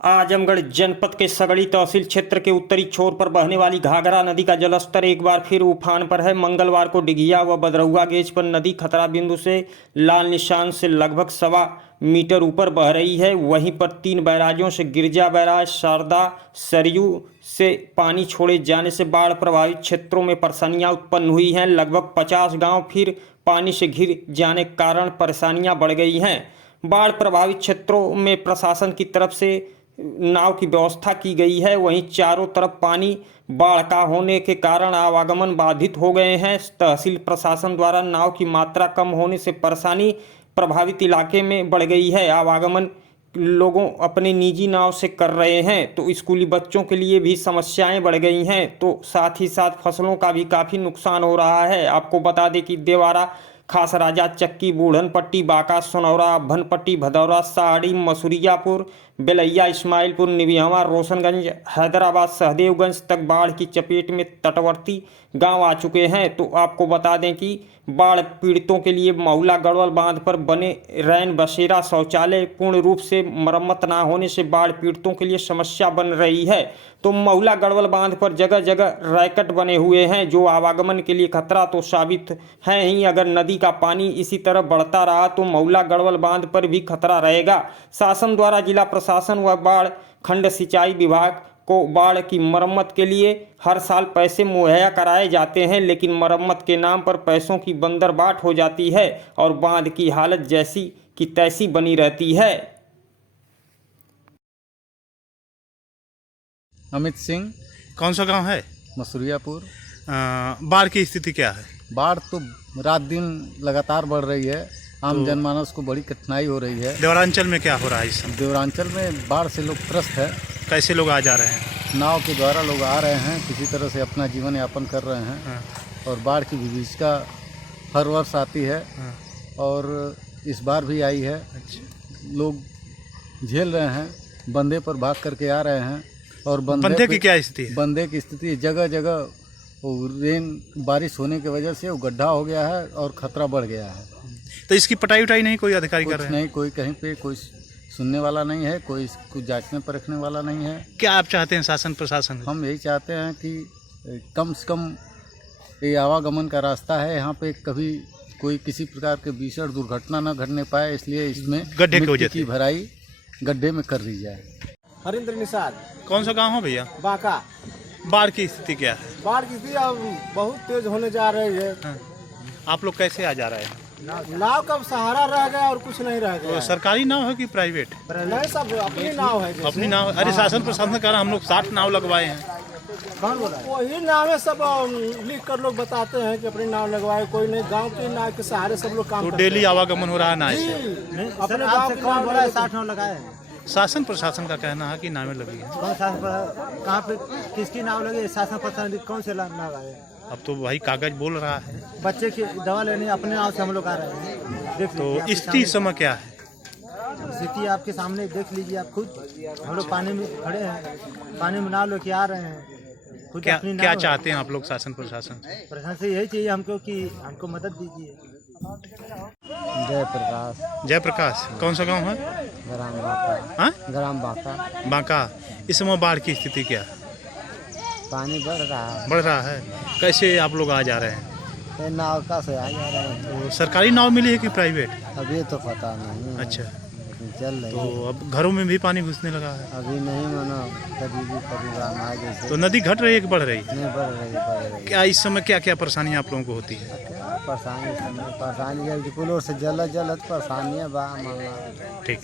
आजमगढ़ जनपद के सगड़ी तहसील क्षेत्र के उत्तरी छोर पर बहने वाली घाघरा नदी का जलस्तर एक बार फिर उफान पर है। मंगलवार को डिघिया व बदरहुआ गेज पर नदी खतरा बिंदु से लाल निशान से लगभग 1.25 मीटर ऊपर बह रही है। वहीं पर 3 बैराजों से गिरजा बैराज, शारदा, सरयू से पानी छोड़े जाने से बाढ़ प्रभावित क्षेत्रों में परेशानियां उत्पन्न हुई हैं। लगभग 50 गाँव फिर पानी से घिर जाने के कारण परेशानियां बढ़ गई हैं। बाढ़ प्रभावित क्षेत्रों में प्रशासन की तरफ से नाव की व्यवस्था की गई है। वहीं चारों तरफ पानी बाढ़ का होने के कारण आवागमन बाधित हो गए हैं। तहसील प्रशासन द्वारा नाव की मात्रा कम होने से परेशानी प्रभावित इलाके में बढ़ गई है। आवागमन लोगों अपने निजी नाव से कर रहे हैं तो स्कूली बच्चों के लिए भी समस्याएं बढ़ गई हैं। तो साथ ही साथ फसलों का भी काफ़ी नुकसान हो रहा है। आपको बता दें कि देवारा, खास राजा, चक्की, बूढ़न पट्टी, बांका, सोनौरा, अभन पट्टी, भदौरा, साड़ी, मसूरियापुर, बेलैया, इस्माइलपुर, निबिहवा, रोशनगंज, हैदराबाद, सहदेवगंज तक बाढ़ की चपेट में तटवर्ती गांव आ चुके हैं। तो आपको बता दें कि बाढ़ पीड़ितों के लिए महुला गढ़वाल बांध पर बने रैन बसेरा शौचालय पूर्ण रूप से मरम्मत ना होने से बाढ़ पीड़ितों के लिए समस्या बन रही है। तो महुला गढ़वाल बांध पर जगह जगह रैकट बने हुए हैं जो आवागमन के लिए खतरा तो साबित हैं ही। अगर नदी का पानी इसी तरह बढ़ता रहा तो महुला गढ़वाल बांध पर भी खतरा रहेगा। शासन द्वारा जिला प्रशासन व बाढ़ खंड सिंचाई विभाग को बाढ़ की मरम्मत के लिए हर साल पैसे मुहैया कराए जाते हैं, लेकिन मरम्मत के नाम पर पैसों की बंदरबाट हो जाती है और बांध की हालत जैसी की तैसी बनी रहती है। अमित सिंह। कौन सा गांव है? मसूरियापुर। बाढ़ की स्थिति क्या है? बाढ़ तो रात दिन लगातार बढ़ रही है। आम जनमानस को बड़ी कठिनाई हो रही है। देवरांचल में क्या हो रहा है इस समय? देवरांचल में बाढ़ से लोग त्रस्त है। कैसे लोग आ जा रहे हैं? नाव के द्वारा लोग आ रहे हैं, किसी तरह से अपना जीवन यापन कर रहे हैं। हाँ। और बाढ़ की विभीषिका हर वर्ष आती है। हाँ। और इस बार भी आई है। अच्छा। लोग झेल रहे हैं, बंदे पर भाग करके आ रहे हैं। और बंदे की क्या स्थिति है? बंदे की स्थिति जगह जगह रेन बारिश होने की वजह से वो गड्ढा हो गया है और खतरा बढ़ गया है। तो इसकी पटाई उठाई नहीं कोई अधिकारी कर रहे हैं? नहीं, कोई कहीं पे कोई सुनने वाला नहीं है, कोई कुछ जांचने परखने वाला नहीं है। क्या आप चाहते हैं शासन प्रशासन? हम यही चाहते हैं कि कम से कम ये आवागमन का रास्ता है, यहाँ पे कभी कोई किसी प्रकार के भीषण दुर्घटना न घटने पाए, इसलिए इसमें गड्ढे मिट्टी की भराई गड्ढे में कर दी जाए। हरिंद्र निषाद। कौन सा गांव हो भैया? बांका। बाढ़ की स्थिति क्या है? बाढ़ की स्थिति अब बहुत तेज होने जा रही है। हाँ। आप लोग कैसे आ जा रहे हैं? नाव का सहारा रह गया और कुछ नहीं रह गया। तो सरकारी नाव है कि प्राइवेट? नहीं, सब अपनी नाव है। अपनी नाव? अरे शासन प्रशासन कह रहा हम लोग 60 नाव लगवाए हैं। वही नावें सब लिख कर लोग बताते हैं कि अपनी नाव लगवाए, कोई नहीं। गांव की नाव के सहारे सब लोग काम तो करते डेली आवागमन हो रहा है नाव से? अपने गांव की नाव बोला 60 नाव लगाए हैं। शासन प्रशासन का कहना है कि नावें लगी है। कहाँ पे किसकी नाव लगी? शासन प्रशासन कौन से नाव आए? अब तो भाई कागज बोल रहा है। बच्चे की दवा लेने अपने नाव से हम लोग आ रहे हैं। देख तो स्थिति समय क्या है? स्थिति आपके सामने देख लीजिए आप खुद। हम लोग पानी में खड़े हैं, पानी में नाव लेके आ रहे हैं। खुद क्या चाहते हैं आप लोग शासन प्रशासन से? प्रशासन से यही चाहिए हमको कि हमको मदद दीजिए। जयप्रकाश। जयप्रकाश। कौन सा गांव है? ग्राम बांका। हाँ? ग्राम बांका। बांका। इस समय बाढ़ की स्थिति क्या है? पानी बढ़ रहा है। बढ़ रहा है। कैसे आप लोग आ जा रहे हैं? नाव का से आ जा रहे हैं। तो सरकारी नाव मिली है कि प्राइवेट? अभी तो पता नहीं। अच्छा। लेकिन चल रही तो है। अब घरों में भी पानी घुसने लगा है? अभी नहीं मानो, कभी भी परिवार आ जैसे। तो नदी घट रही है कि बढ़ रही है? नहीं बढ़ रही। क्या इस समय क्या क्या परेशानी आप लोगों को होती है? परेशानी है, कुलों से जलत परेशानी है बा। ठीक।